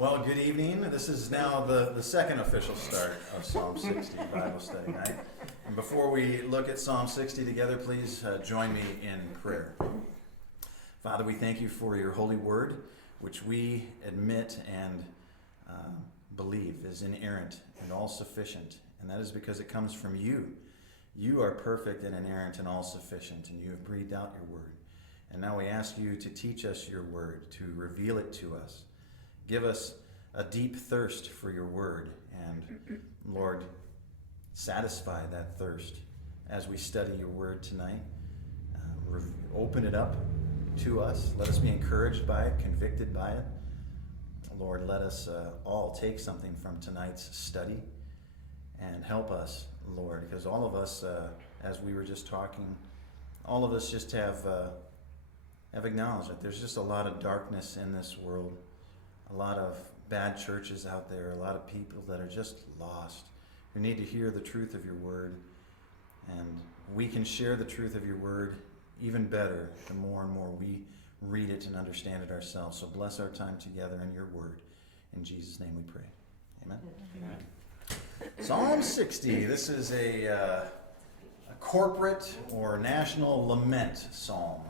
Well, good evening. This is now the second official start of Psalm 60 Bible study night. And before we look at Psalm 60 together, please join me in prayer. Father, we thank you for your holy word, which we admit and believe is inerrant and all-sufficient. And that is because it comes from you. You are perfect and inerrant and all-sufficient, and you have breathed out your word. And now we ask you to teach us your word, to reveal it to us. Give us a deep thirst for your word, and Lord, satisfy that thirst as we study your word tonight. Open it up to us. Let us be encouraged by it, convicted by it. Lord, let us all take something from tonight's study and help us, Lord, because all of us, as we were just talking, all of us just have acknowledged that there's just a lot of darkness in this world. A lot of bad churches out there, a lot of people that are just lost, who need to hear the truth of your word. And we can share the truth of your word even better the more and more we read it and understand it ourselves. So bless our time together in your word. In Jesus' name we pray. Amen. Amen. Psalm 60. This is a corporate or national lament psalm.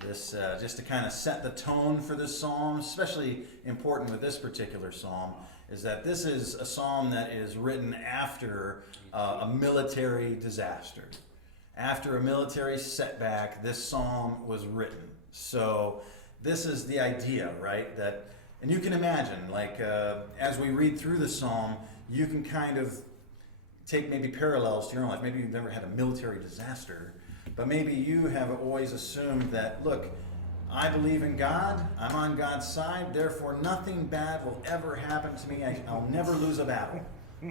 This just to kind of set the tone for this psalm, especially important with this particular psalm, is that this is a psalm that is written after a military disaster. After a military setback, this psalm was written. So this is the idea, right? That, and you can imagine, like as we read through the psalm, you can kind of take maybe parallels to your own life. Maybe you've never had a military disaster, but maybe you have always assumed that, look, I believe in God, I'm on God's side, therefore nothing bad will ever happen to me. I'll never lose a battle,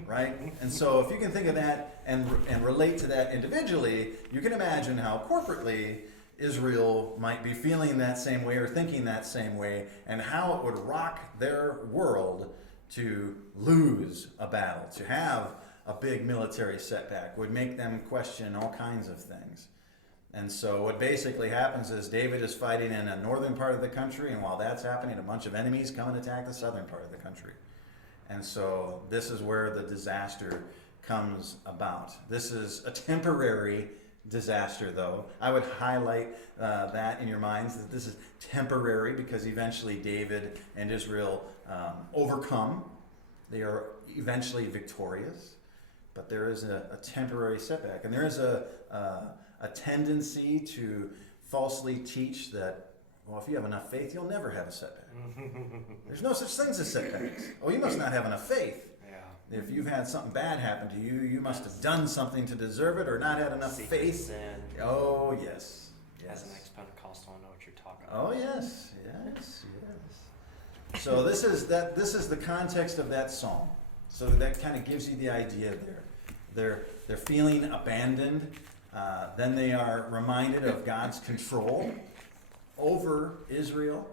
right? And so if you can think of that and relate to that individually, you can imagine how corporately Israel might be feeling that same way or thinking that same way, and how it would rock their world to lose a battle, to have a big military setback, would make them question all kinds of things. And so what basically happens is David is fighting in a northern part of the country, and while that's happening, a bunch of enemies come and attack the southern part of the country. And so this is where the disaster comes about. This is a temporary disaster, though. I would highlight that in your minds, that this is temporary, because eventually David and Israel overcome. They are eventually victorious, but there is a temporary setback. And there is a tendency to falsely teach that, well, if you have enough faith, you'll never have a setback. There's no such things as setbacks. Oh, you must not have enough faith. Yeah. If you've had something bad happen to you, you must have done something to deserve it or not had enough faith. Sin. Oh, yes. As an ex-Pentecostal, I know what you're talking Oh, about. yes. So this is the context of that psalm. So that kind of gives you the idea there. They're feeling abandoned. Then they are reminded of God's control over Israel.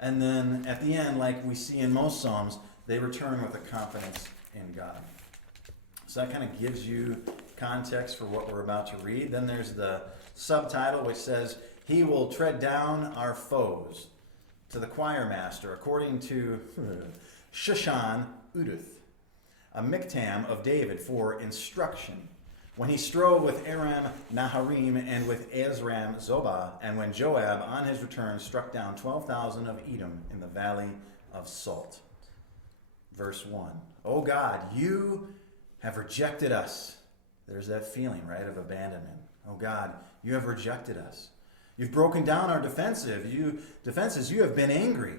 And then at the end, like we see in most psalms, they return with a confidence in God. So that kind of gives you context for what we're about to read. Then there's the subtitle, which says, "He will tread down our foes." To the choir master, according to Shushan Uduth, a miktam of David for instruction, when he strove with Aram Naharim and with Ezram Zobah, and when Joab on his return struck down 12,000 of Edom in the valley of Salt. Verse 1, "O God, you have rejected us." There's that feeling, right, of abandonment. Oh God, you have rejected us. You've broken down our defenses. You have been angry.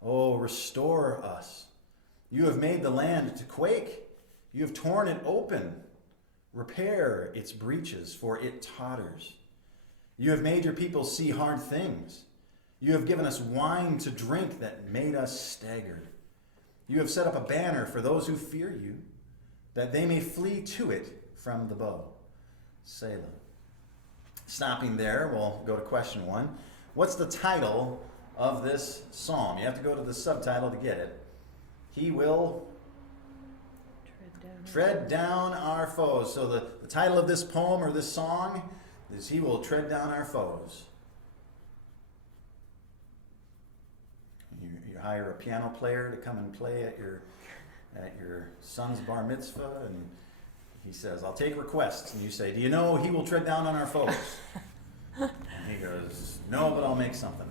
Oh, restore us. You have made the land to quake. You have torn it open. Repair its breaches, for it totters. You have made your people see hard things. You have given us wine to drink that made us stagger. You have set up a banner for those who fear you, that they may flee to it from the bow. Selah. Stopping there, we'll go to question 1. What's the title of this psalm? You have to go to the subtitle to get it. He will tread down our foes. So the title of this poem or this song is He will tread down our foes. You hire a piano player to come and play at your son's bar mitzvah, and he says, "I'll take requests," and you say, "Do you know he will tread down on our foes?" And he goes, "No, but I'll make something up."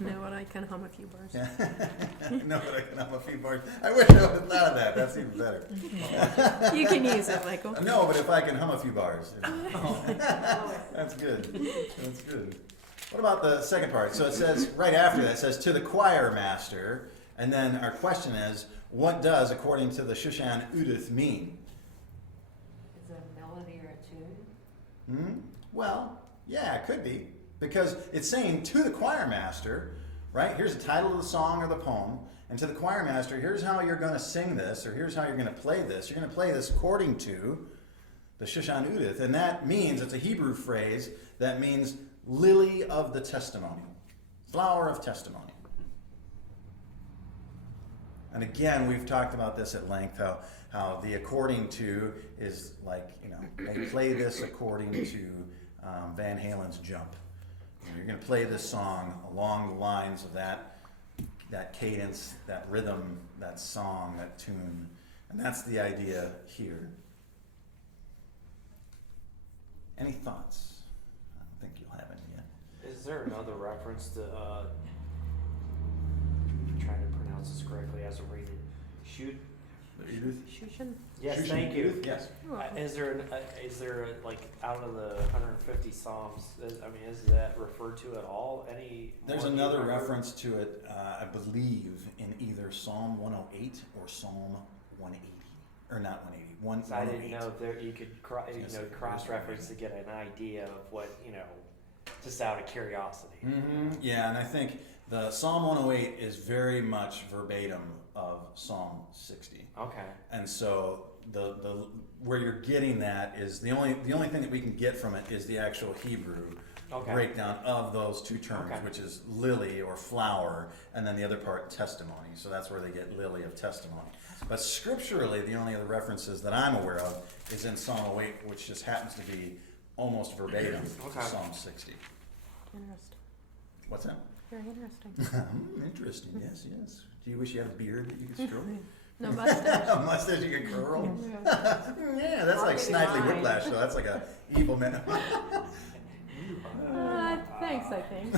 No, but I can hum a few bars. No, but I can hum a few bars. I wish I would have thought of that. That's even better. You can use it, Michael. No, but if I can hum a few bars. That's good. That's good. What about the second part? So it says, right after that, it says, "To the choir master," and then our question is, what does, according to the Shushan Udith, mean? Is it a melody or a tune? Well, yeah, it could be. Because it's saying to the choir master, right? Here's the title of the song or the poem. And to the choir master, here's how you're going to sing this, or here's how you're going to play this. You're going to play this according to the Shushan Udith. And that means, it's a Hebrew phrase that means lily of the testimony, flower of testimony. And again, we've talked about this at length, how the according to is like, they play this according to Van Halen's Jump. You're going to play this song along the lines of that cadence, that rhythm, that song, that tune. And that's the idea here. Any thoughts? I don't think you'll have any yet. Is there another reference to, trying to pronounce this correctly as a reader? Shoot. Edith? Shushan? Yes, Shushan thank you. Edith? Yes. Is there like out of the 150 Psalms? Is that referred to at all? There's another reference to it, I believe, in either Psalm 108 or Psalm 180, or not 180. I didn't know if you could Yes, cross-reference to get an idea of what just out of curiosity. Mm-hmm. Yeah, and I think the Psalm 108 is very much verbatim of Psalm 60. Okay. And so the where you're getting that is the only thing that we can get from it is the actual Hebrew breakdown of those two terms, which is lily or flower, and then the other part testimony. So that's where they get lily of testimony. But scripturally, the only other references that I'm aware of is in Psalm 108, which just happens to be almost verbatim to Psalm 60. Interesting. What's that? Very interesting. Interesting. Yes. Do you wish you had a beard that you could stroke? No mustache. A mustache you could curl? Yeah, that's like Snidely Whiplash, though. That's like a evil man. Thanks, I think.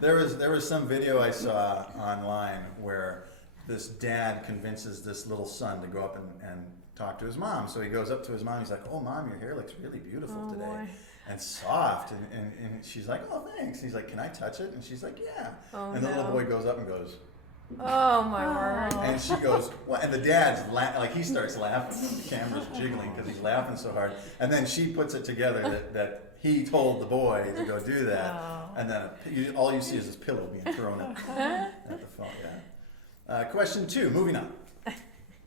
There was some video I saw online where this dad convinces this little son to go up and talk to his mom. So he goes up to his mom. He's like, "Oh, Mom, your hair looks really beautiful today." Boy. And soft, and she's like, "Oh, thanks." And he's like, "Can I touch it?" And she's like, "Yeah." Oh, and the little boy goes up and goes, "Oh, my word." and she goes, "What?" And the dad's like he starts laughing. The camera's jiggling because he's laughing so hard. And then she puts it together that he told the boy to go do that. Oh. And then all you see is this pillow being thrown at the phone. Yeah. Question 2. Moving on.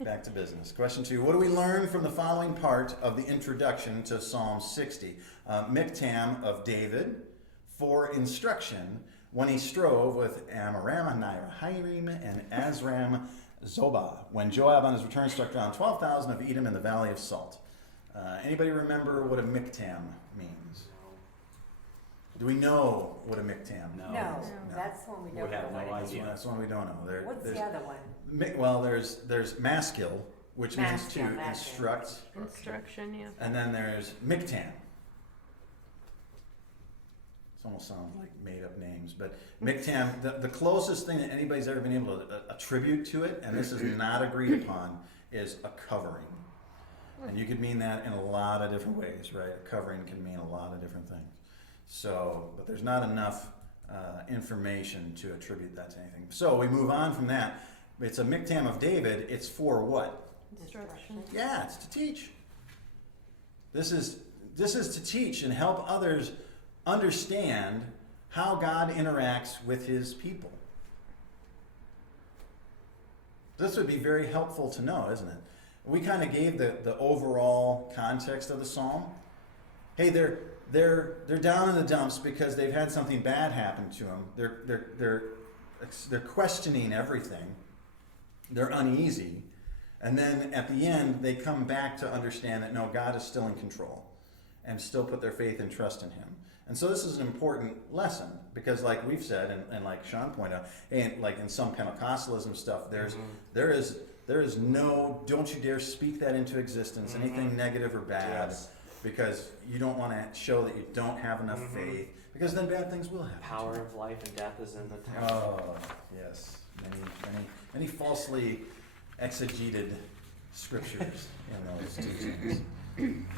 Back to business. Question 2. What do we learn from the following part of the introduction to Psalm 60? Miktam of David for instruction when he strove with Amram, Naharaim, and Azram Zobah, when Joab on his return struck down 12,000 of Edom in the Valley of Salt. Anybody remember what a miktam means? Do we know what a miktam means? No, that's one we don't Would have know no what it idea. is. That's one we don't know. What's the other one? Well, there's maskil, which means to Maskil, instruct, Instruction, yeah. and then there's miktam. It almost sounds like made-up names, but miktam, the closest thing that anybody's ever been able to attribute to it, and this is not agreed upon, is a covering. And you could mean that in a lot of different ways, right? A covering can mean a lot of different things. So, but there's not enough information to attribute that to anything. So we move on from that. It's a miktam of David. It's for what? Instruction. Yeah, it's to teach. This is to teach and help others understand how God interacts with his people. This would be very helpful to know, isn't it? We kind of gave the overall context of the psalm. Hey, they're down in the dumps because they've had something bad happen to them. They're questioning everything. They're uneasy. And then at the end, they come back to understand that no, God is still in control and still put their faith and trust in him. And so this is an important lesson because, like we've said, and like Sean pointed out, and like in some Pentecostalism stuff, there is no, don't you dare speak that into existence, anything negative or bad, Yes. because you don't want to show that you don't have enough faith, because then bad things will happen. Power of life and death is in the tongue. Oh, yes. Many falsely exegeted scriptures in those teachings.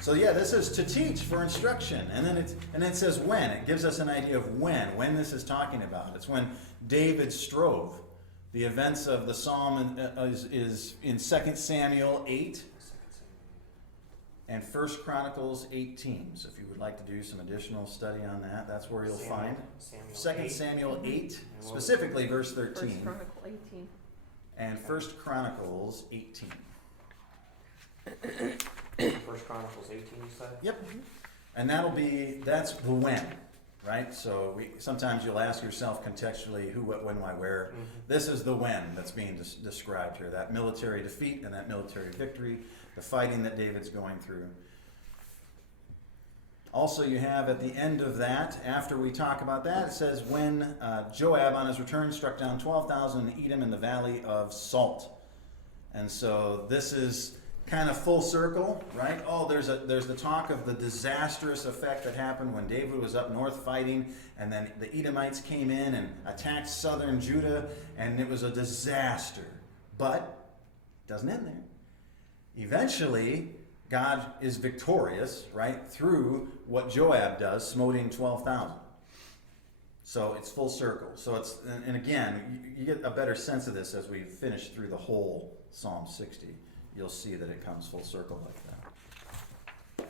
So yeah, this is to teach for instruction, and then it says when. It gives us an idea of when this is talking about. It's when David strove. The events of the psalm is in 2 Samuel 8 and 1 Chronicles 18. So if you would like to do some additional study on that, that's where you'll find 2 Samuel 8, specifically verse 13. 1 Chronicle 18. And 1 Chronicles 18. 1 Chronicles 18, you said? Yep. And that's the when, right? So sometimes you'll ask yourself contextually who, what, when, why, where. Mm-hmm. This is the when that's being described here, that military defeat and that military victory, the fighting that David's going through. Also, you have at the end of that, after we talk about that, it says when Joab on his return struck down 12,000 in Edom in the valley of Salt. And so this is kind of full circle, right? Oh, there's the talk of the disastrous effect that happened when David was up north fighting, and then the Edomites came in and attacked southern Judah, and it was a disaster. But it doesn't end there. Eventually, God is victorious, right, through what Joab does, smoting 12,000. So it's full circle. So it's, and again, you get a better sense of this as we finish through the whole Psalm 60. You'll see that it comes full circle like that.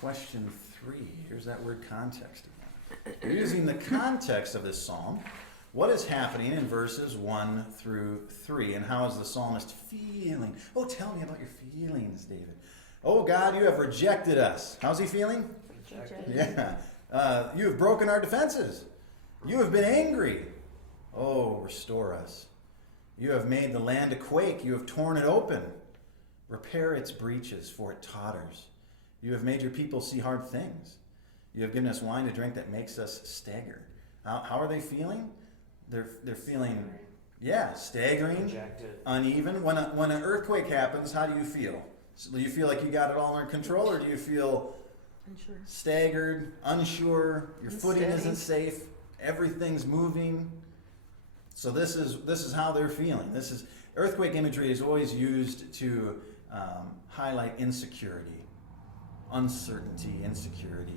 Question 3. Here's that word context again. Using the context of this psalm, what is happening in verses 1 through 3, and how is the psalmist feeling? Oh, tell me about your feelings, David. Oh, God, you have rejected us. How's he feeling? Rejected. Yeah. You have broken our defenses. You have been angry. Oh, restore us. You have made the land to quake. You have torn it open. Repair its breaches, for it totters. You have made your people see hard things. You have given us wine to drink that makes us stagger. How are they feeling? They're feeling, staggering, Rejected. uneven. When an earthquake happens, how do you feel? So do you feel like you got it all under control, or do you feel Unsure. staggered, unsure, your footing Unsteady. isn't safe, everything's moving? So this is how they're feeling. This is earthquake imagery is always used to highlight insecurity, uncertainty, insecurity.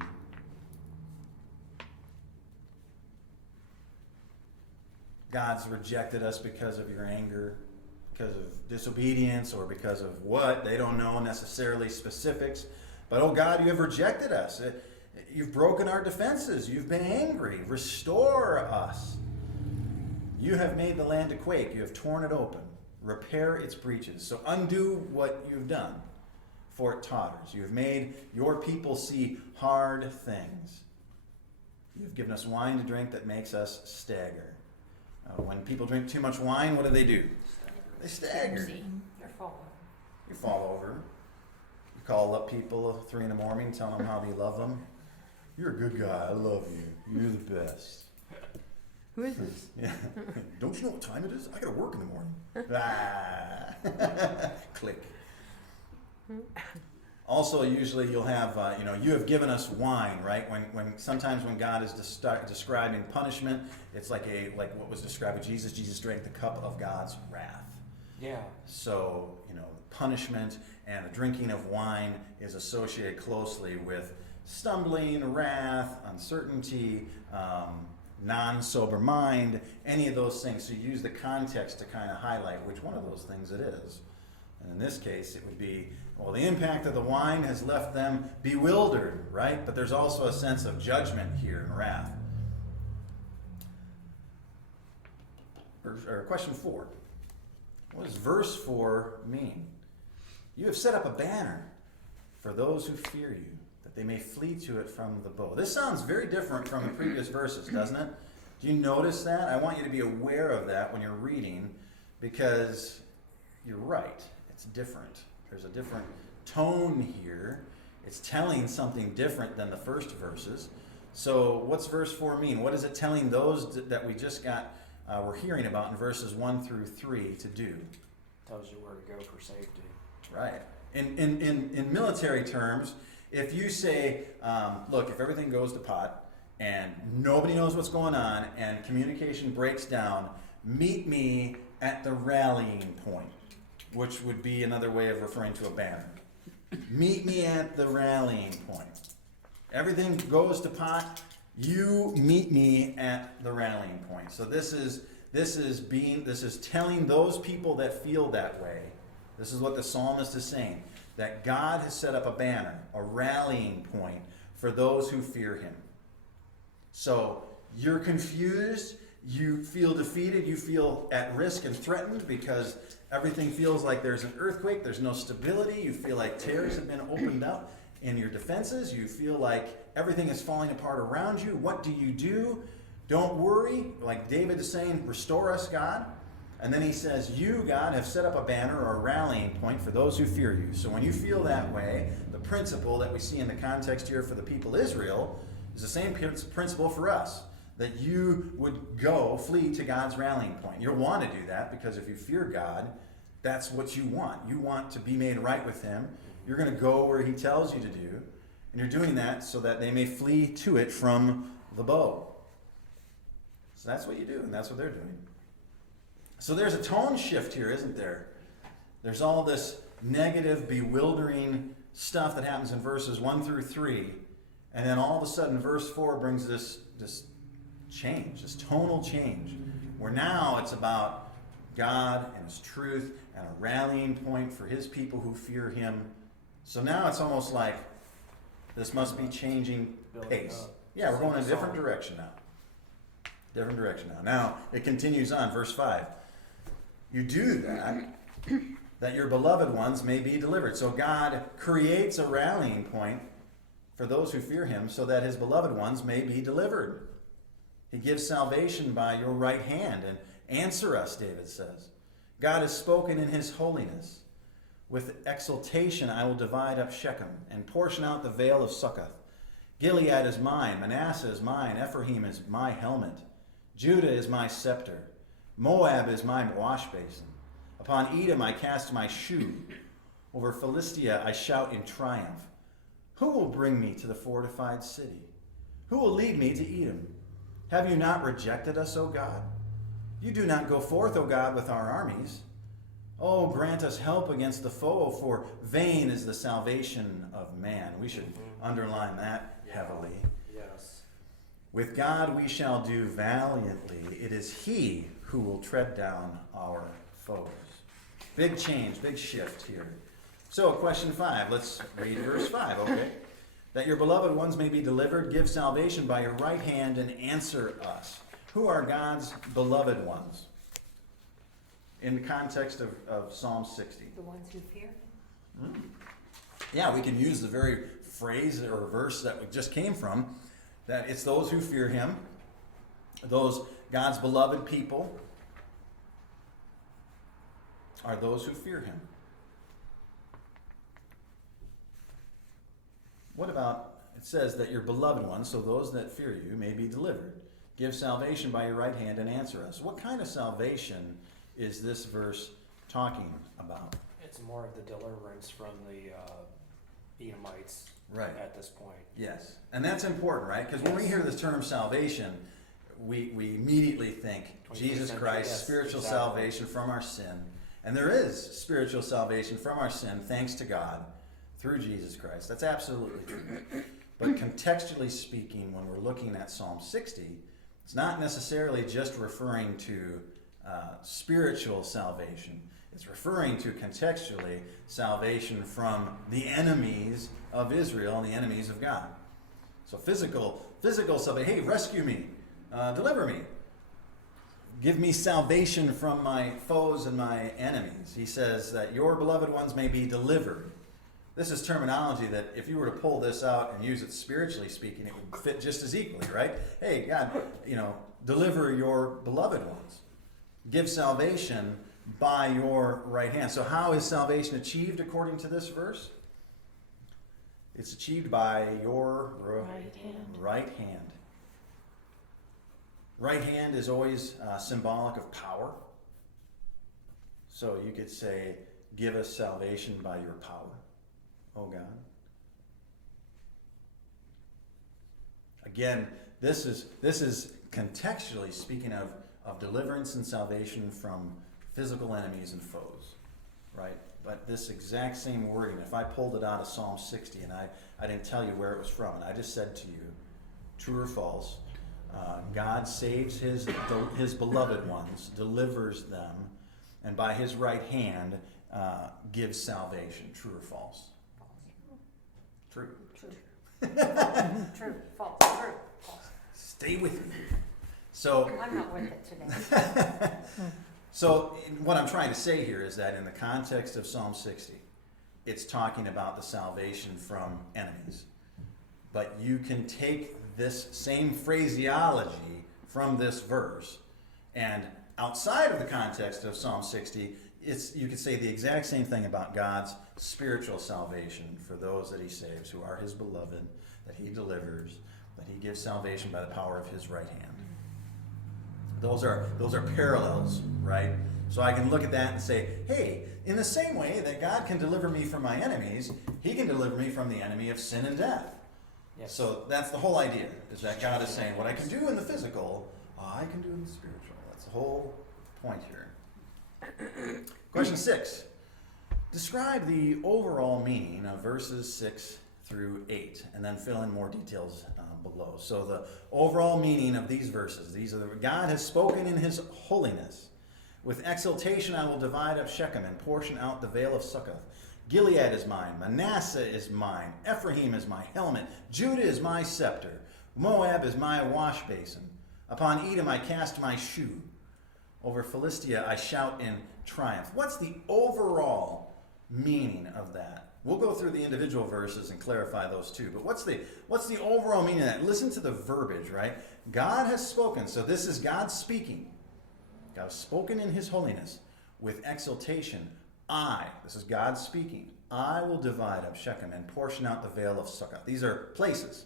God's rejected us because of your anger, because of disobedience, or because of what? They don't know necessarily specifics. But, oh God, you have rejected us. You've broken our defenses. You've been angry. Restore us. You have made the land to quake. You have torn it open. Repair its breaches. So undo what you've done, for it totters. You have made your people see hard things. You have given us wine to drink that makes us stagger. When people drink too much wine, what do? They stagger. They're falling. You fall over. You call up people at 3 a.m, tell them how you love them. You're a good guy. I love you. You're the best. Who is this? Yeah. Don't you know what time it is? I gotta work in the morning. Click. Also, usually you'll have, you have given us wine, right? When sometimes when God is describing punishment, it's like what was described with Jesus. Jesus drank the cup of God's wrath. Yeah. So, punishment and the drinking of wine is associated closely with stumbling, wrath, uncertainty, non-sober mind, any of those things. So you use the context to kind of highlight which one of those things it is. And in this case, it would be, well, the impact of the wine has left them bewildered, right? But there's also a sense of judgment here and wrath. Question 4. What does verse 4 mean? You have set up a banner for those who fear you, that they may flee to it from the bow. This sounds very different from the previous verses, doesn't it? Do you notice that? I want you to be aware of that when you're reading, because you're right. It's different. There's a different tone here. It's telling something different than the first verses. So what's verse 4 mean? What is it telling those that we just we're hearing about in verses 1 through 3 to do? Tells you where to go for safety. Right. In military terms, if you say, look, if everything goes to pot and nobody knows what's going on and communication breaks down, meet me at the rallying point, which would be another way of referring to a banner. Meet me at the rallying point. Everything goes to pot, you meet me at the rallying point. So this is telling those people that feel that way. This is what the psalmist is saying, that God has set up a banner, a rallying point for those who fear him. So you're confused, you feel defeated, you feel at risk and threatened because everything feels like there's an earthquake, there's no stability, you feel like tears have been opened up in your defenses, you feel like everything is falling apart around you. What do? Don't worry, like David is saying, restore us, God. And then he says, you, God, have set up a banner or a rallying point for those who fear you. So when you feel that way, the principle that we see in the context here for the people of Israel is the same principle for us, that you would flee to God's rallying point. You'll want to do that because if you fear God, that's what you want. You want to be made right with him. You're going to go where he tells you to do, and you're doing that so that they may flee to it from the bow. So that's what you do, and that's what they're doing. So there's a tone shift here, isn't there? There's all this negative, bewildering stuff that happens in verses 1 through 3, and then all of a sudden verse 4 brings this change, this tonal change, where now it's about God and his truth and a rallying point for his people who fear him. So now it's almost like this must be changing pace. Yeah, we're going in a different direction now. Different direction now. Now, it continues on, verse 5. You do that your beloved ones may be delivered. So God creates a rallying point for those who fear him so that his beloved ones may be delivered. He gives salvation by your right hand. And answer us, David says. God has spoken in his holiness. With exultation I will divide up Shechem and portion out the vale of Succoth. Gilead is mine, Manasseh is mine, Ephraim is my helmet. Judah is my scepter. Moab is my wash basin. Upon Edom I cast my shoe. Over Philistia I shout in triumph. Who will bring me to the fortified city? Who will lead me to Edom? Have you not rejected us, O God? You do not go forth, O God, with our armies. Oh, grant us help against the foe, for vain is the salvation of man. We should underline that heavily. Yes. With God we shall do valiantly. It is he who will tread down our foes. Big change, big shift here. So, question 5. Let's read verse 5, okay? That your beloved ones may be delivered, give salvation by your right hand and answer us. Who are God's beloved ones? In the context of Psalm 60. The ones who fear him? Yeah, we can use the very phrase or verse that we just came from, that it's those who fear him, those God's beloved people are those who fear him. What about, it says that your beloved ones, so those that fear you, may be delivered. Give salvation by your right hand and answer us. What kind of salvation is this verse talking about? It's more of the deliverance from the Edomites Right. at this point. Yes. And that's important, right? Because when we hear the term salvation, we immediately think Jesus Christ, yes, spiritual exactly. salvation from our sin. And there is spiritual salvation from our sin, thanks to God, through Jesus Christ. That's absolutely true. But contextually speaking, when we're looking at Psalm 60, it's not necessarily just referring to spiritual salvation. It's referring to contextually salvation from the enemies of Israel and the enemies of God. So physical salvation. Hey, rescue me, deliver me, give me salvation from my foes and my enemies. He says that your beloved ones may be delivered. This is terminology that if you were to pull this out and use it spiritually speaking, it would fit just as equally, right? Hey, God, deliver your beloved ones. Give salvation by your right hand. So how is salvation achieved according to this verse? It's achieved by your Right hand. right hand. Right hand is always symbolic of power. So you could say, give us salvation by your power, oh God. Again, this is contextually speaking of deliverance and salvation from physical enemies and foes, right? But this exact same wording, if I pulled it out of Psalm 60 and I didn't tell you where it was from, and I just said to you, true or false, God saves his beloved ones, delivers them, and by his right hand gives salvation. True or false? True. True. True, false, true, false. Stay with me. So, I'm not with it today. so what I'm trying to say here is that in the context of Psalm 60, it's talking about the salvation from enemies. But you can take this same phraseology from this verse, and outside of the context of Psalm 60, you could say the exact same thing about God's spiritual salvation for those that he saves, who are his beloved, that he delivers, that he gives salvation by the power of his right hand. Those are parallels, right? So I can look at that and say, hey, in the same way that God can deliver me from my enemies, he can deliver me from the enemy of sin and death. Yes. So that's the whole idea, is that God is saying, what I can do in the physical, I can do in the spiritual. That's the whole point here. Question 6. Describe the overall meaning of verses 6 through 8, and then fill in more details below. So the overall meaning of these verses, God has spoken in his holiness. With exultation I will divide up Shechem and portion out the vale of Succoth. Gilead is mine, Manasseh is mine, Ephraim is my helmet, Judah is my scepter, Moab is my wash basin. Upon Edom I cast my shoe. Over Philistia I shout in triumph. What's the overall meaning of that? We'll go through the individual verses and clarify those too. But what's the overall meaning of that? Listen to the verbiage, right? God has spoken. So this is God speaking. God has spoken in his holiness with exultation. This is God speaking, I will divide up Shechem and portion out the vale of Succoth. These are places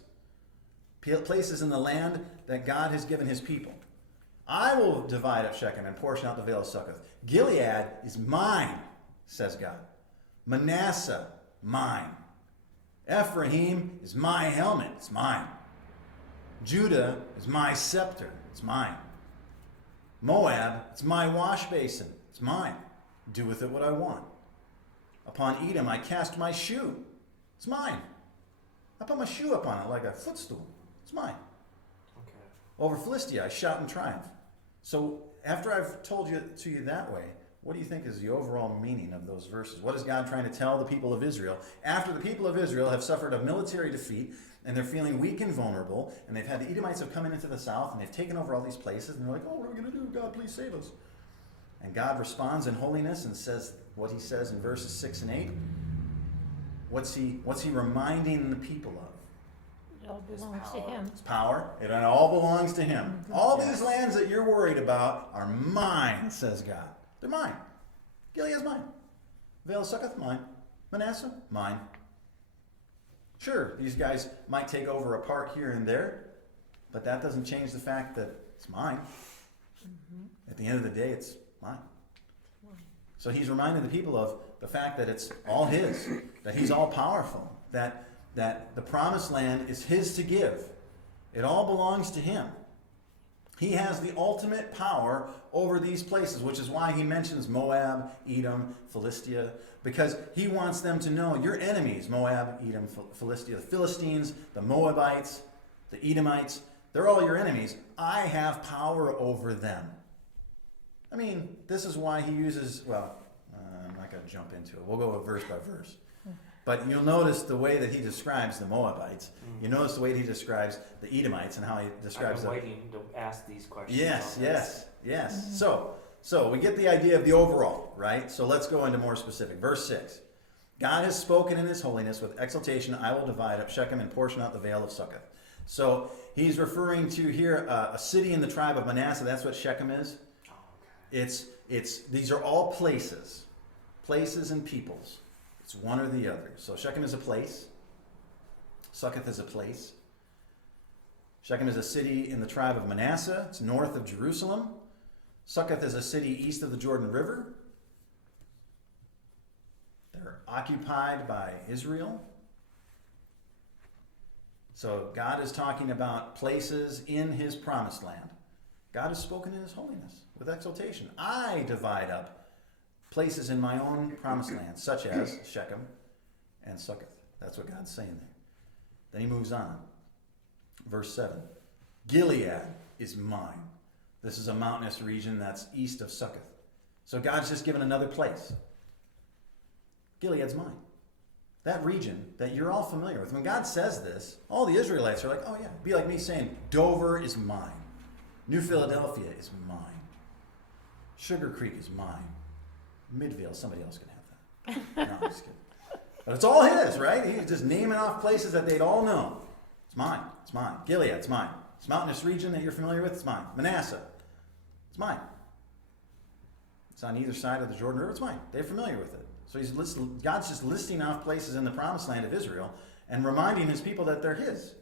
in the land that God has given his people. I will divide up Shechem and portion out the vale of Succoth. Gilead is mine, says God. Manasseh, mine. Ephraim is my helmet, it's mine. Judah is my scepter, it's mine. Moab, it's my wash basin, it's mine. Do with it what I want. Upon Edom I cast my shoe, it's mine. I put my shoe up on it like a footstool, it's mine. Okay. Over Philistia I shout in triumph. So after I've told you that way, what do you think is the overall meaning of those verses? What is God trying to tell the people of Israel after the people of Israel have suffered a military defeat and they're feeling weak and vulnerable, and they've had the Edomites have come into the south and they've taken over all these places, and they're like, oh, what are we going to do? God, please save us. And God responds in holiness and says what he says in verses 6 and 8. What's he reminding the people of? It all belongs to him. It's power. It all belongs to him. All these lands that you're worried about are mine, says God. They're mine. Gilead's mine. Vale of Succoth, mine. Manasseh, mine. Sure, these guys might take over a part here and there, but that doesn't change the fact that it's mine. At the end of the day, it's mine. So he's reminding the people of the fact that it's all his, that he's all powerful, that the promised land is his to give. It all belongs to him. He has the ultimate power over these places, which is why he mentions Moab, Edom, Philistia, because he wants them to know your enemies, Moab, Edom, Philistia, the Philistines, the Moabites, the Edomites, they're all your enemies. I have power over them. I mean, this is why he uses, I'm not going to jump into it. We'll go verse by verse. But you'll notice the way that he describes the Moabites. You notice the way he describes the Edomites and how he describes them. I've been waiting to ask these questions. Yes. So we get the idea of the overall, right? So let's go into more specific. Verse 6. God has spoken in his holiness with exultation. I will divide up Shechem and portion out the vale of Succoth. So he's referring to here a city in the tribe of Manasseh. That's what Shechem is. Oh, okay. These are all places and peoples. It's one or the other. So Shechem is a place. Succoth is a place. Shechem is a city in the tribe of Manasseh. It's north of Jerusalem. Succoth is a city east of the Jordan River. They're occupied by Israel. So God is talking about places in his promised land. God has spoken in his holiness with exultation. I divide up places in my own promised land, such as Shechem and Succoth. That's what God's saying there. Then he moves on. Verse 7. Gilead is mine. This is a mountainous region that's east of Succoth. So God's just given another place. Gilead's mine. That region that you're all familiar with. When God says this, all the Israelites are like, oh yeah. It'd be like me saying, Dover is mine. New Philadelphia is mine. Sugar Creek is mine. Midvale, somebody else can have that. No, I'm just kidding. But it's all his, right? He's just naming off places that they'd all know. It's mine. It's mine. Gilead, it's mine. This mountainous region that you're familiar with, it's mine. Manasseh, it's mine. It's on either side of the Jordan River, it's mine. They're familiar with it. So God's just listing off places in the promised land of Israel and reminding his people that they're his.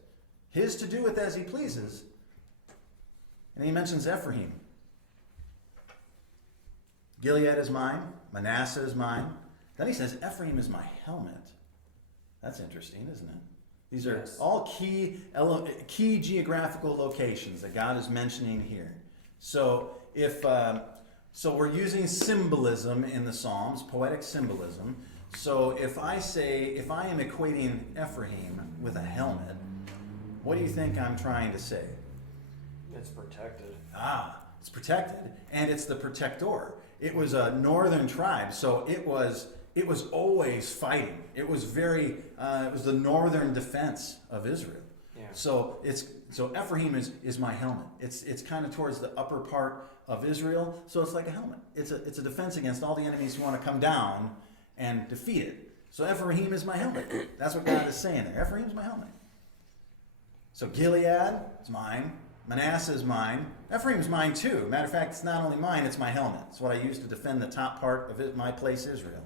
His to do with as he pleases. And he mentions Ephraim. Gilead is mine. Manasseh is mine. Then he says, Ephraim is my helmet. That's interesting, isn't it? These are all key geographical locations that God is mentioning here. So so we're using symbolism in the Psalms, poetic symbolism. So if I am equating Ephraim with a helmet, what do you think I'm trying to say? It's protected. It's protected, and it's the protector. It was a northern tribe, so it was always fighting. It was it was the northern defense of Israel. Yeah. So Ephraim is my helmet. It's kind of towards the upper part of Israel, so it's like a helmet. It's a defense against all the enemies who want to come down and defeat it. So Ephraim is my helmet. That's what God is saying there. Ephraim is my helmet. So Gilead is mine. Manasseh is mine. Ephraim is mine too. Matter of fact, it's not only mine, it's my helmet. It's what I use to defend the top part of my place, Israel.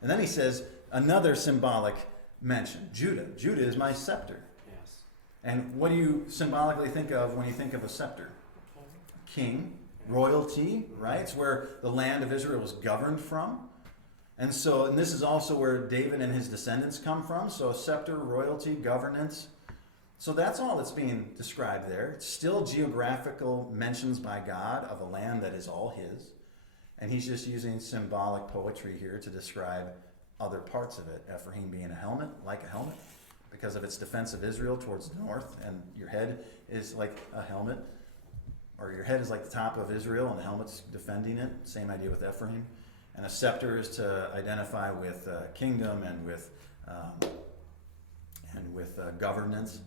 And then he says another symbolic mention. Judah. Judah is my scepter. Yes. And what do you symbolically think of when you think of a scepter? King, royalty, right? It's where the land of Israel was governed from. And this is also where David and his descendants come from. So scepter, royalty, governance. So that's all that's being described there. It's still geographical mentions by God of a land that is all his. And he's just using symbolic poetry here to describe other parts of it. Ephraim being a helmet, like a helmet, because of its defense of Israel towards the north. And your head is like a helmet. Or your head is like the top of Israel and the helmet's defending it. Same idea with Ephraim. And a scepter is to identify with kingdom and with governance.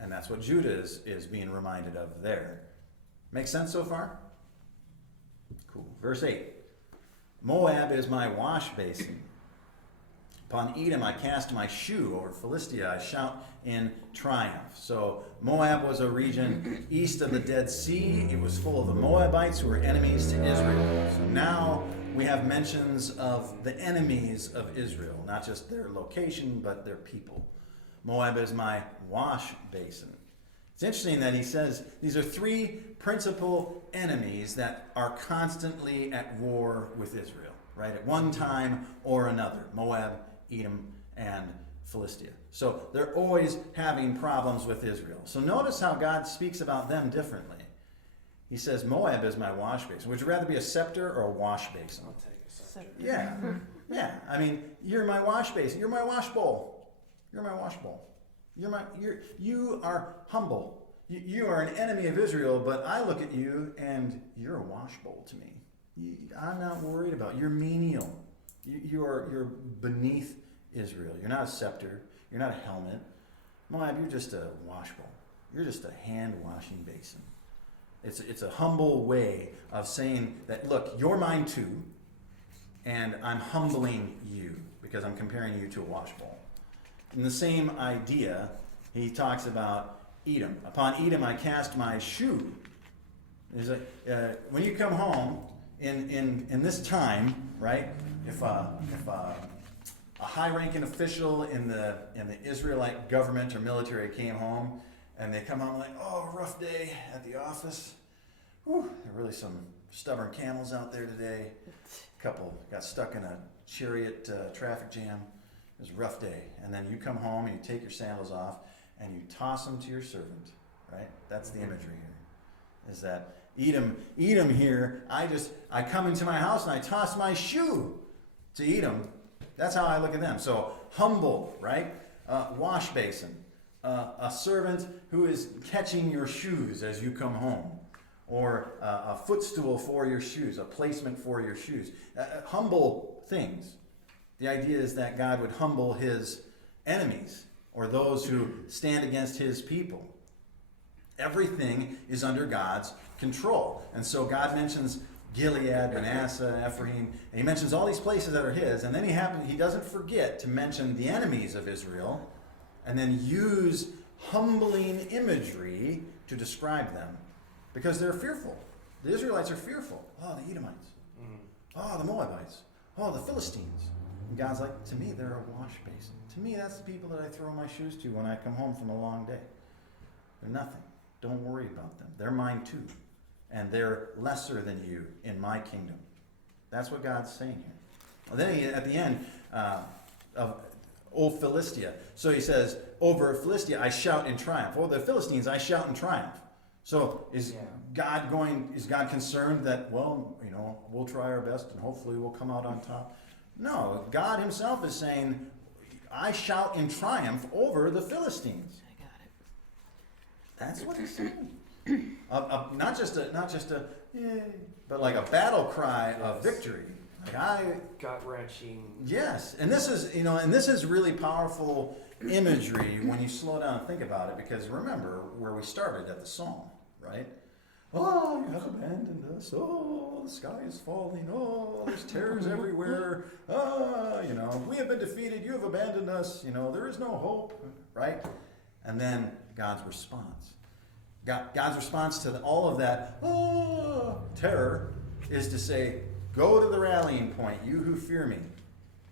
And that's what Judah is being reminded of there. Make sense so far? Cool. Verse 8. Moab is my wash basin. Upon Edom I cast my shoe. Over Philistia I shout in triumph. So Moab was a region east of the Dead Sea. It was full of the Moabites who were enemies to Israel. So now we have mentions of the enemies of Israel. Not just their location, but their people. Moab is my wash basin. It's interesting that he says these are three principal enemies that are constantly at war with Israel, right? At one time or another. Moab, Edom, and Philistia. So they're always having problems with Israel. So notice how God speaks about them differently. He says, Moab is my wash basin. Would you rather be a scepter or a wash basin? I'll take a scepter. Yeah. Yeah. I mean, you're my wash basin. You're my wash bowl. You're my wash bowl. You are humble. You are an enemy of Israel, but I look at you and you're a wash bowl to me. I'm not worried about you. You're menial. You're beneath Israel. You're not a scepter. You're not a helmet. Moab, you're just a wash bowl. You're just a hand washing basin. It's a humble way of saying that, look, you're mine too, and I'm humbling you because I'm comparing you to a wash bowl. In the same idea, he talks about Edom. Upon Edom I cast my shoe. When you come home in this time, right? If a high-ranking official in the Israelite government or military came home, and they come home like, oh, rough day at the office. Whew, there are really some stubborn camels out there today. A couple got stuck in a chariot traffic jam. It was a rough day. And then you come home and you take your sandals off and you toss them to your servant, right? That's the imagery here. Is that Edom here, I come into my house and I toss my shoe to Edom. That's how I look at them. So humble, right? Wash basin. A servant who is catching your shoes as you come home. Or a footstool for your shoes, a placement for your shoes. Humble things. The idea is that God would humble his enemies or those who stand against his people. Everything is under God's control. And so God mentions Gilead, Manasseh, Ephraim, and he mentions all these places that are his, and then he doesn't forget to mention the enemies of Israel, and then use humbling imagery to describe them. Because they're fearful. The Israelites are fearful. Oh, the Edomites. Oh, the Moabites. Oh, the Philistines. And God's like, to me, they're a wash basin. To me, that's the people that I throw my shoes to when I come home from a long day. They're nothing. Don't worry about them. They're mine too. And they're lesser than you in my kingdom. That's what God's saying here. Well, then at the end of O Philistia. So he says, over Philistia I shout in triumph. Over the Philistines I shout in triumph. So is God concerned that, well, we'll try our best and hopefully we'll come out on top? No, God himself is saying, I shout in triumph over the Philistines. I got it. That's what he's saying. Not just a yay, but like a battle cry of victory. Like gut-wrenching. Yes, and this is really powerful imagery when you slow down and think about it, because remember where we started at the psalm, right? Oh, you have abandoned us. Oh, the sky is falling. Oh, there's terrors everywhere. We have been defeated. You have abandoned us. There is no hope, right? And then God's response. God's response to all of that terror is to say, go to the rallying point, you who fear me,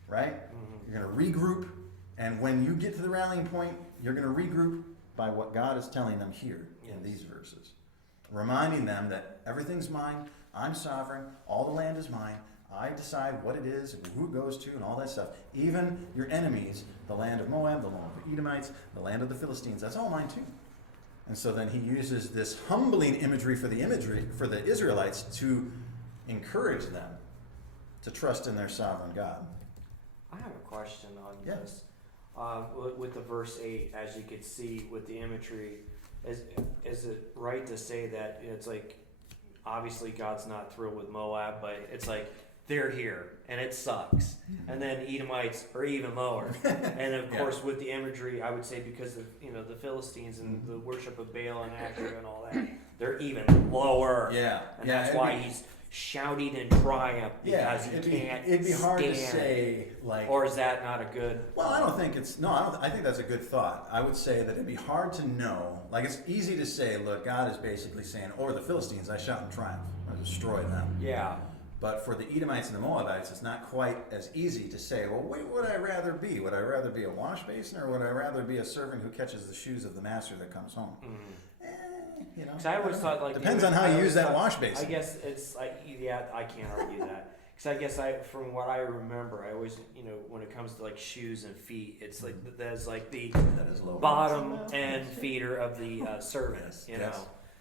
right? You're going to regroup, and when you get to the rallying point, you're going to regroup by what God is telling them here in these verses. Reminding them that everything's mine, I'm sovereign, all the land is mine, I decide what it is and who it goes to and all that stuff. Even your enemies, the land of Moab, the land of the Edomites, the land of the Philistines, that's all mine too. And so then he uses this humbling imagery for the Israelites to encourage them to trust in their sovereign God. I have a question on Yeah. this. With the verse 8, as you could see with the imagery, is it right to say that it's like, obviously God's not thrilled with Moab, but it's like they're here and it sucks, and then Edomites are even lower, and of course with the imagery, I would say because of the Philistines and the worship of Baal and Asherah and all that, they're even lower. And that's why he's shouting in triumph, because he can't. It'd be hard to stand. say, like. Or is that not a good? Well, I don't think it's. No, I think that's a good thought. I would say that it'd be hard to know. Like, it's easy to say, look, God is basically saying, over the Philistines, I shout in triumph, I destroy them. Yeah. But for the Edomites and the Moabites, it's not quite as easy to say, well, what would I rather be? Would I rather be a wash basin, or would I rather be a servant who catches the shoes of the master that comes home? Because I always thought, like, depends on how you use that wash basin. I guess it's like, I can't argue that. Because I guess from what I remember, I always, when it comes to like shoes and feet, it's like that's like the bottom end feeder of the servant, know.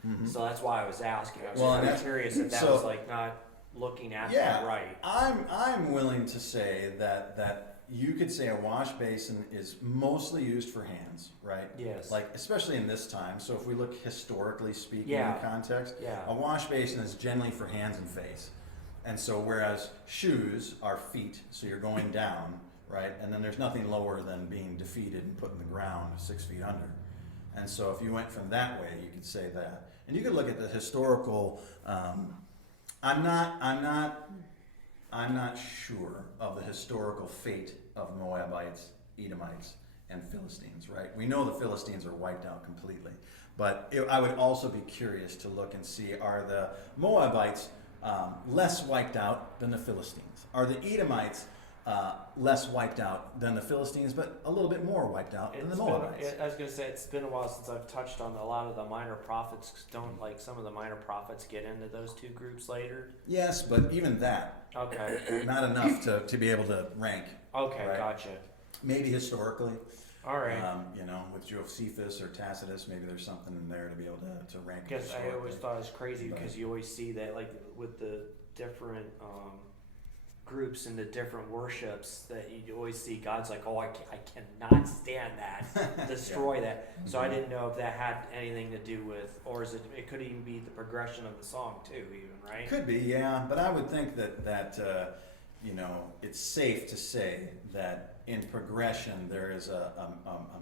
Mm-hmm. So that's why I was asking. I was Well, curious if that was like not looking at that right. I'm willing to say that you could say a wash basin is mostly used for hands, right? Yes. Like, especially in this time. So if we look historically speaking in context, a wash basin is generally for hands and face. And so whereas shoes are feet, so you're going down, right? And then there's nothing lower than being defeated and put in the ground 6 feet under. And so if you went from that way, you could say that. And you could look at the historical, I'm not sure of the historical fate of Moabites, Edomites, and Philistines, right? We know the Philistines are wiped out completely. But I would also be curious to look and see, are the Moabites less wiped out than the Philistines? Are the Edomites less wiped out than the Philistines, but a little bit more wiped out than the Moabites. I was gonna say it's been a while since I've touched on a lot of the minor prophets. Don't like some of the minor prophets get into those two groups later? Yes, but even that, Okay. not enough to be able to rank. Okay, Right. gotcha. Maybe historically, All right. with Josephus or Tacitus, maybe there's something in there to be able to rank. Because I always historically. thought it was crazy because you always see that like with the different groups and the different worships that you always see God's like, oh, I cannot stand that, destroy that. So I didn't know if that had anything to do with, or is it could even be the progression of the song too, even, right? Could be, yeah, but I would think that it's safe to say that in progression there is a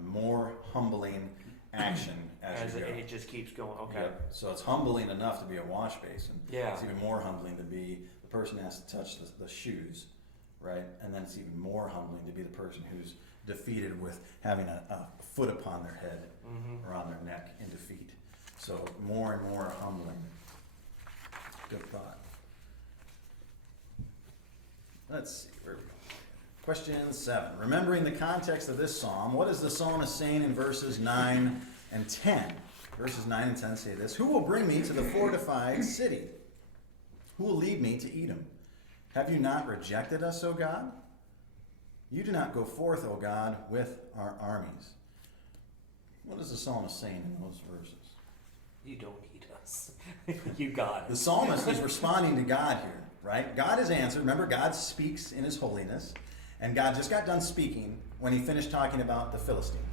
more humbling action as you go. It just keeps going. Okay. Yep. So it's humbling enough to be a wash basin. Yeah. It's even more humbling to be the person who has to touch the shoes, right? And then it's even more humbling to be the person who's defeated with having a foot upon their head or on their neck in defeat. So more and more humbling. Good thought. Let's see, where we go. Question 7. Remembering the context of this psalm, what is the psalmist saying in verses 9 and 10? Verses 9 and 10 say this: Who will bring me to the fortified city? Who will lead me to Edom? Have you not rejected us, O God? You do not go forth, O God, with our armies. What is the psalmist saying in those verses? You don't need us. You got it. The psalmist is responding to God here, right? God has answered. Remember, God speaks in his holiness. And God just got done speaking when he finished talking about the Philistines.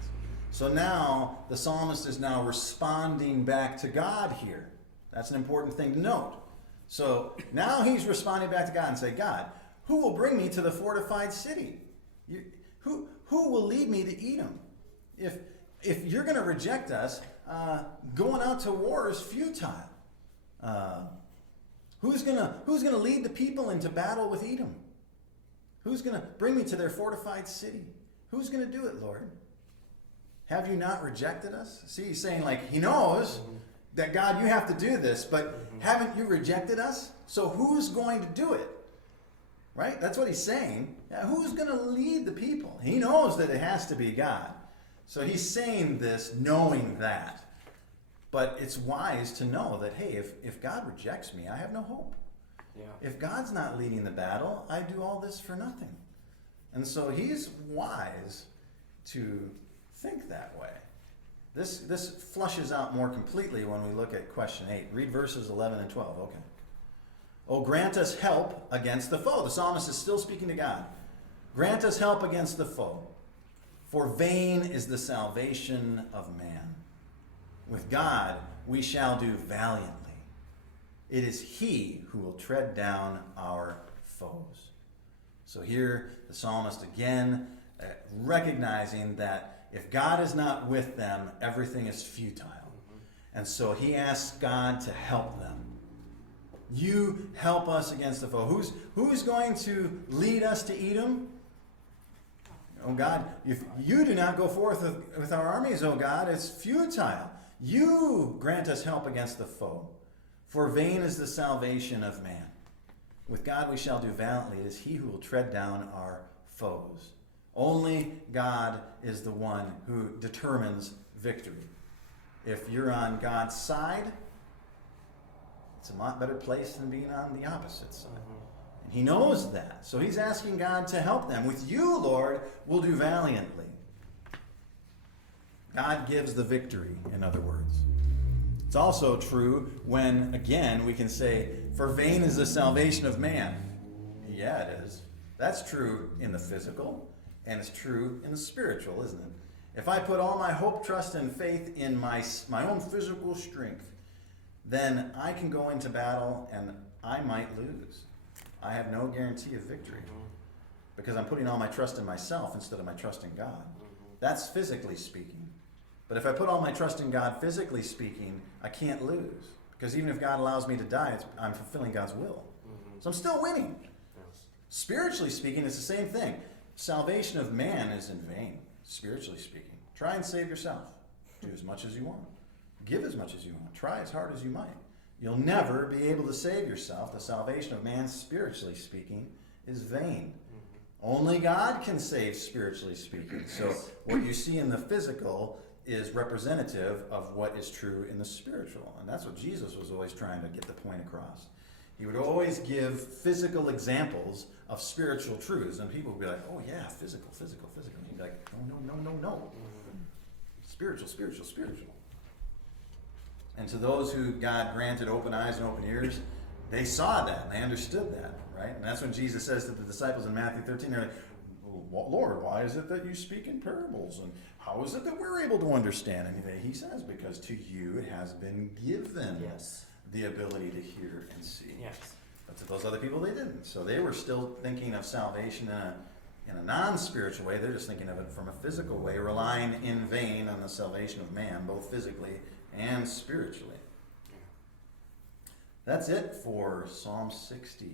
So now the psalmist is now responding back to God here. That's an important thing to note. So now he's responding back to God and say, God, who will bring me to the fortified city? Who will lead me to Edom? If you're going to reject us, going out to war is futile. Who's going to lead the people into battle with Edom? Who's going to bring me to their fortified city? Who's going to do it, Lord? Have you not rejected us? See, he's saying like he knows that God, you have to do this, but haven't you rejected us? So who's going to do it? Right? That's what he's saying. Who's going to lead the people? He knows that it has to be God. So he's saying this knowing that. But it's wise to know that, hey, if God rejects me, I have no hope. Yeah. If God's not leading the battle, I do all this for nothing. And so he's wise to think that way. This flushes out more completely when we look at question 8. Read verses 11 and 12. Okay. Oh, grant us help against the foe. The psalmist is still speaking to God. Grant us help against the foe. For vain is the salvation of man. With God we shall do valiantly. It is he who will tread down our foes. So here the psalmist again recognizing that if God is not with them, everything is futile. And so he asks God to help them. You help us against the foe. Who's going to lead us to Edom? Oh God, if you do not go forth with our armies, oh God, it's futile. You grant us help against the foe. For vain is the salvation of man. With God we shall do valiantly. It is he who will tread down our foes. Only God is the one who determines victory. If you're on God's side, it's a lot better place than being on the opposite side. And he knows that. So he's asking God to help them. With you, Lord, we'll do valiantly. God gives the victory, in other words. It's also true when, again, we can say, for vain is the salvation of man. Yeah, it is. That's true in the physical, and it's true in the spiritual, isn't it? If I put all my hope, trust, and faith in my own physical strength, then I can go into battle and I might lose. I have no guarantee of victory because I'm putting all my trust in myself instead of my trust in God. That's physically speaking. But if I put all my trust in God, physically speaking, I can't lose. Because even if God allows me to die, I'm fulfilling God's will. So I'm still winning. Yes. Spiritually speaking, it's the same thing. Salvation of man is in vain, spiritually speaking. Try and save yourself. Do as much as you want. Give as much as you want. Try as hard as you might. You'll never be able to save yourself. The salvation of man, spiritually speaking, is vain. Only God can save, spiritually speaking. So what you see in the physical is representative of what is true in the spiritual. And that's what Jesus was always trying to get the point across. He would always give physical examples of spiritual truths. And people would be like, oh yeah, physical. And he'd be like, no. Spiritual. And to those who God granted open eyes and open ears, they saw that and they understood that, right? And that's when Jesus says to the disciples in Matthew 13, they're like, well, Lord, why is it that you speak in parables? And how is it that we're able to understand? And he says, because to you it has been given the ability to hear and see. Yes. But to those other people, they didn't. So they were still thinking of salvation in a non-spiritual way. They're just thinking of it from a physical way, relying in vain on the salvation of man, both physically and spiritually. That's it for Psalm 60.